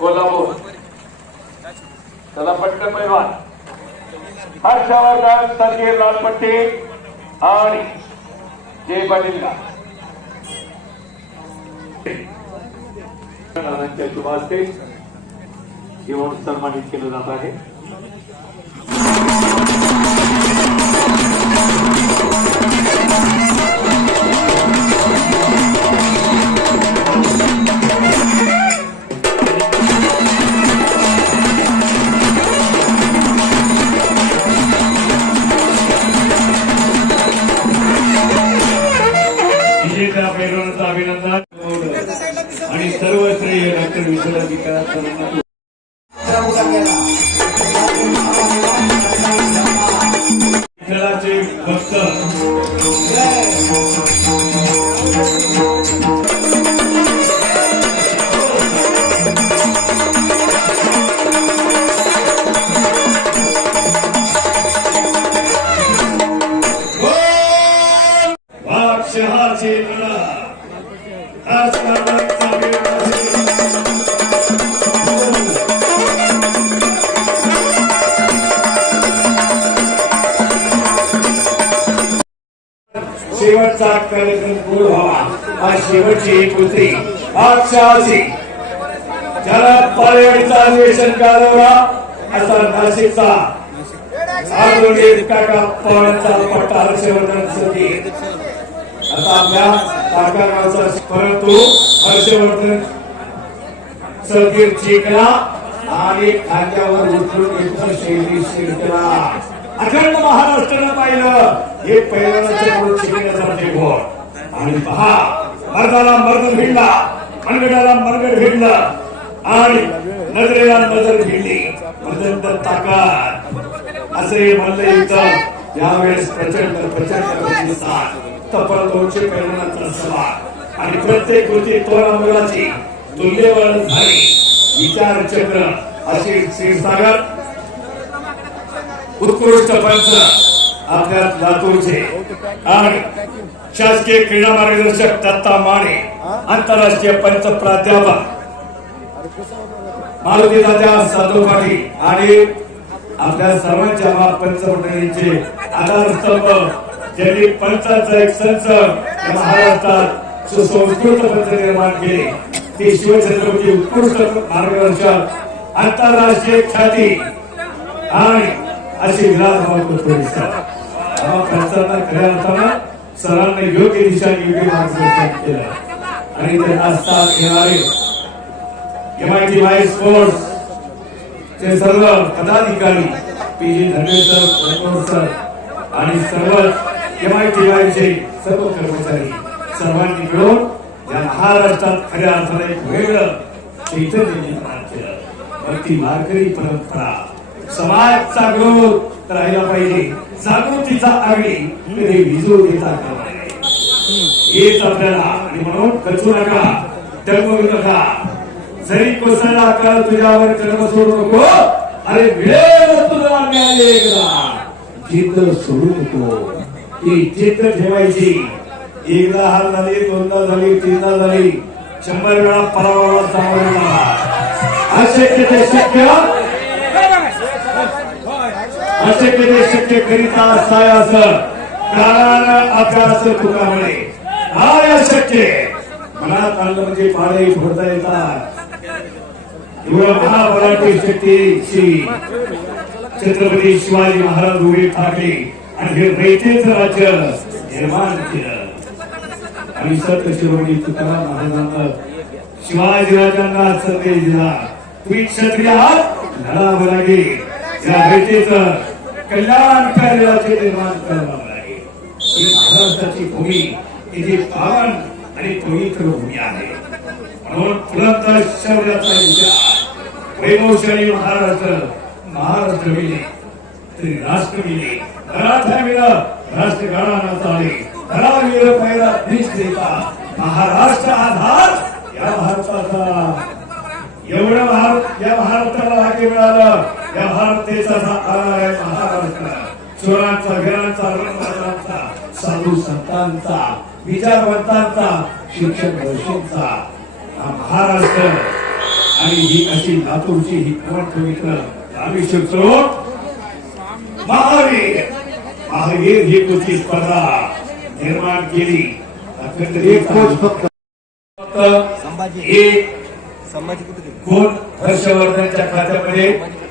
कोल्हापूर. चला पटकन पैलवान हर्षवर्धन लाल पटेल आणि जय पाटील का नानांच्या शुभ हस्ते सन्मानित केलं जात आहे. श्रेय डॉक्टर शेवटचा कार्यक्रम पूर्ण व्हावा. आज शेवटची एक होती बादशहाची ज्याला पाळेवाडीचा अधिवेशन गाजवला असा नाशिकचा काका पवारांचा पट्टा हर्षवर्धन सती. आता आपल्या परंतु हर्षवर्धन सगीर जिंकला आणि खांद्यावर उतरून शैली शिरकला. अखंड महाराष्ट्रानं पाहिलं हे पहिल्याचं शिकण्यासाठी गोड आणि पहा मर्दाला मर्द भिडला मनगडाला मनगड भिडला आणि नजरेला नजर भिडली. प्रचंड ताकद. असे म्हणलं इथं यावेळेस प्रचंड प्रचंड प्रतिसाद. तब्बल दोनशे पैलवानांचा सभा. आणि प्रत्येक कृती तोरा मुलाची तुल्यबळ झाली. विचार चक्र अशी क्षीरसागर उत्कृष्ट पंच आपल्या लातूरचे. आणि शासकीय क्रीडा मार्गदर्शक दत्ता माने आंतरराष्ट्रीय पंच प्राध्यापक. मारुती दादा साधू पाटील आणि आपल्या सर्वांच्या पंच मंडळींचे आधारस्तंभ ज्यांनी पंचाचा एक संच महाराष्ट्रात सुसंस्कृत पंच निर्माण केले. ते शिवछत्रपती उत्कृष्ट मार्गदर्शक आंतरराष्ट्रीय ख्याती आणि अशी दिसतात भावपूर्ण पंचांना खऱ्या अर्थानं सरांनी योग्य दिशा योग्य मार्गदर्शन केलं. आणि त्यांना साथ घेणारे एमआयटी वाय स्पोर्ट्स चे सर्व पदाधिकारी पी जी धनवे सर रघुवर सर आणि सर्व एमआयटी चे सर्व कर्मचारी सर्वांनी मिळून या महाराष्ट्रात खऱ्या अर्थाने एक वेगळं चैतन्य निर्माण केलं. मग ती वारकरी परंपरा. समाज जागृत राहिला पाहिजे. जागृतीचा आगळी कधी विजू देता कामा हेच आपल्याला आणि म्हणून खचू नका डगमगू नका. जरी कोसळला काळ तुझ्यावर कर्म सोडू नको अरे वेळ तुला मिळाले चित्र सोडू नको. ती चित्र ठेवायची. एकदा हार झाली दोनदा झाली तीनदा झाली. शंभर वेळा पराभवाला सामोरे अशक्य ते शक्य. असे कधी शक्य करीता असताय असं कारण अभ्यास तुका म्हणे हाय अशक्य मनात आणलं म्हणजे पाळी भरता येतात. एवढं महाबलाची शक्ती छत्रपती शिवाजी महाराज उभे ठाकरे आणि हे रयतेच राज्य निर्माण केलं. आणि सत शिरोमणी तुकाराम महाराजांना शिवाजी राजांना संदेश दिला. तुम्ही क्षत्रिय आहात लढावं लागेल. या भेटीचं कल्याण कार्याचे निर्माण करावं लागेल ही महाराष्ट्राची भूमी तिची पावन आणि पवित्र भूमी आहे. म्हणून पुरंदर शौर्याचा विचार वैभवशाली महाराष्ट्र महाराष्ट्र मिले तरी राष्ट्र मिले मराठा मिळ राष्ट्र गाणा चाले धरावीर पहिला देश देता महाराष्ट्र आधार या भारताचा. एवढं भारत या भारताला भाग्य मिळालं. या भारत देशाचा आधार आहे महाराष्ट्र चोरांचा वीरांचा रणराजांचा साधू संतांचा विचारवंतांचा शिक्षक गोष्टींचा हा महाराष्ट्र. आणि ही अशी लातूरची ही क्रमण पवित्र आम्ही शिकतो महावीर. महावीर ही कुठली स्पर्धा निर्माण केली? अखंड एक कोच फक्त. एक? कोण? हर्षवर्धनच्या खात्यामध्ये.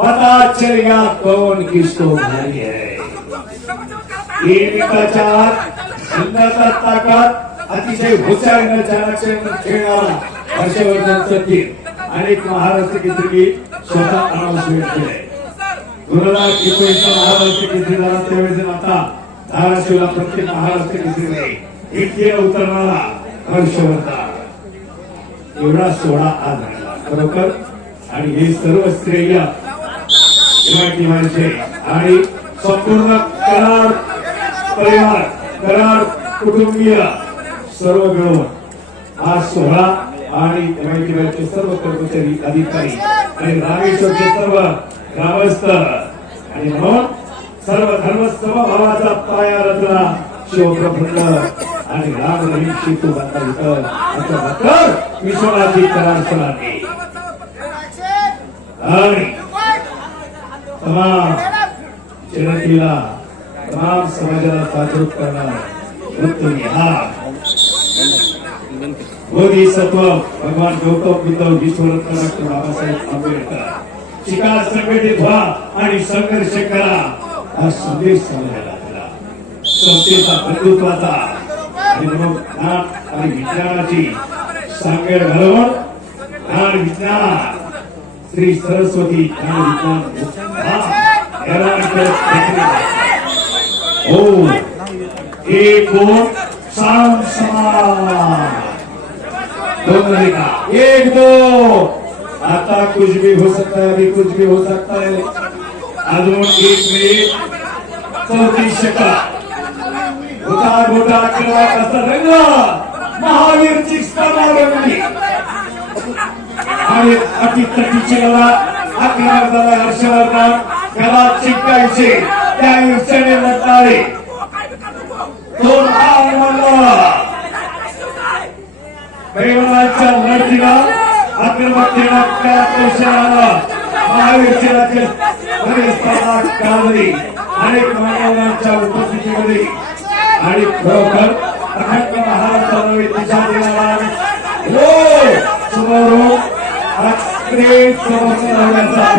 पता चल गया कौन किसको भाई है एक चार सुंदरता ताकद अतिशय हुशारीनं चाणक्य खेळणारा हर्षवर्धन सतीर आणि महाराष्ट्र केसरी स्वतः अनाउन्समेंट केलंय दोन हजार एकोणीसचा महाराष्ट्र केसरी झाला त्यावेळेस आता धाराशिवला प्रत्येक महाराष्ट्र केसरीने इथे उतरणारा हर्षवर्धन एवढा सोहळा आज झाला खरोखर आणि हे सर्व श्रेय निवांचे आणि संपूर्ण कराड परिवार कराड कुटुंबीय सर्व मिळून हा सोहळा आणि एमआयटीचे सर्व कर्मचारी अधिकारी आणि रामेश्वरचे सर्व ग्रामस्थ आणि म्हणून सर्व धर्म समभावाचा पाया रचना शिवप्रफुल्ल आणि राम रहीम शेतू बांधा इथं. असं मात्र विश्वनाथी करार सरांनी आणि तमाम जनतेला तमाम समाजाला जागरूक करणार वृत्त हा बोधिसत्व भगवान गौतम बुद्ध विश्वरत्न डॉक्टर बाबासाहेब आंबेडकर. शिका संघटित व्हा आणि संघर्ष करा. हा संदेश समाजाला दिला. संस्थेचा बंधुत्वाचा आणि मग ज्ञान आणि विज्ञानाची सांगड घालवण ज्ञान विज्ञान. श्री सरस्वती ज्ञान विज्ञान हा याला एक साम समान दोन नहीं एक दो आता कुछ भी हो सकता है अभी कुछ भी हो सकता है अजून एक मिनिट चौतीस सेकंद होता मोठा केला कसा रंग महावीरची स्पर्धा रंगली आणि अटी तटीची मला अकरा झाला हर्षवर्धन त्याला चिकायचे त्या दिवसाने लढणारे दोन हार मारला पैलवानाच्या लढतीला आक्रमकतेला त्या कौशल्याला महावीरची राज्य अनेक मान्यवरांच्या उपस्थितीमध्ये आणि खरोखर अखंड महाराष्ट्राला दिशा देणारा हो समोर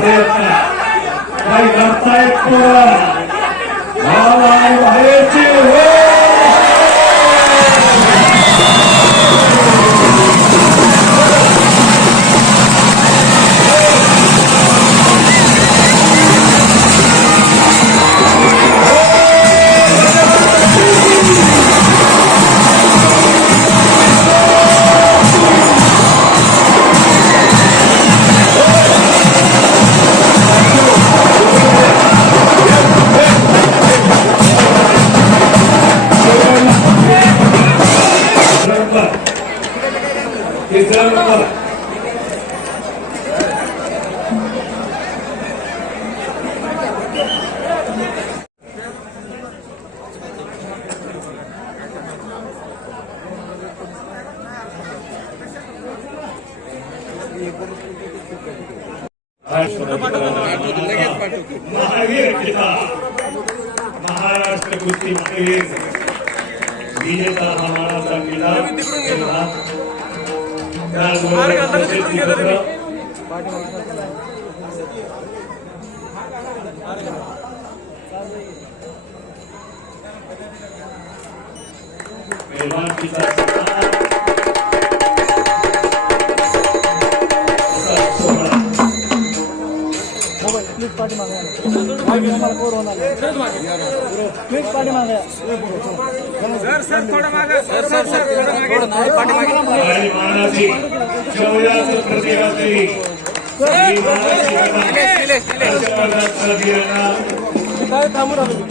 प्रयत्न. ভাই রাস্তায় ভাই महावीर पिता महाराष्ट्र कुस्ती महावीर विजेता हा महाराष्ट्र किल्ला त्याचबरोबर प्रसिद्धी पत्र पाठी मागा. पोर होणार प्लीज पाठी मागा मानाची शौर्याचं प्रतीक असलेली ही महाराष्ट्र पंतप्रधान मोदी यांना काय थांबू राहिलो?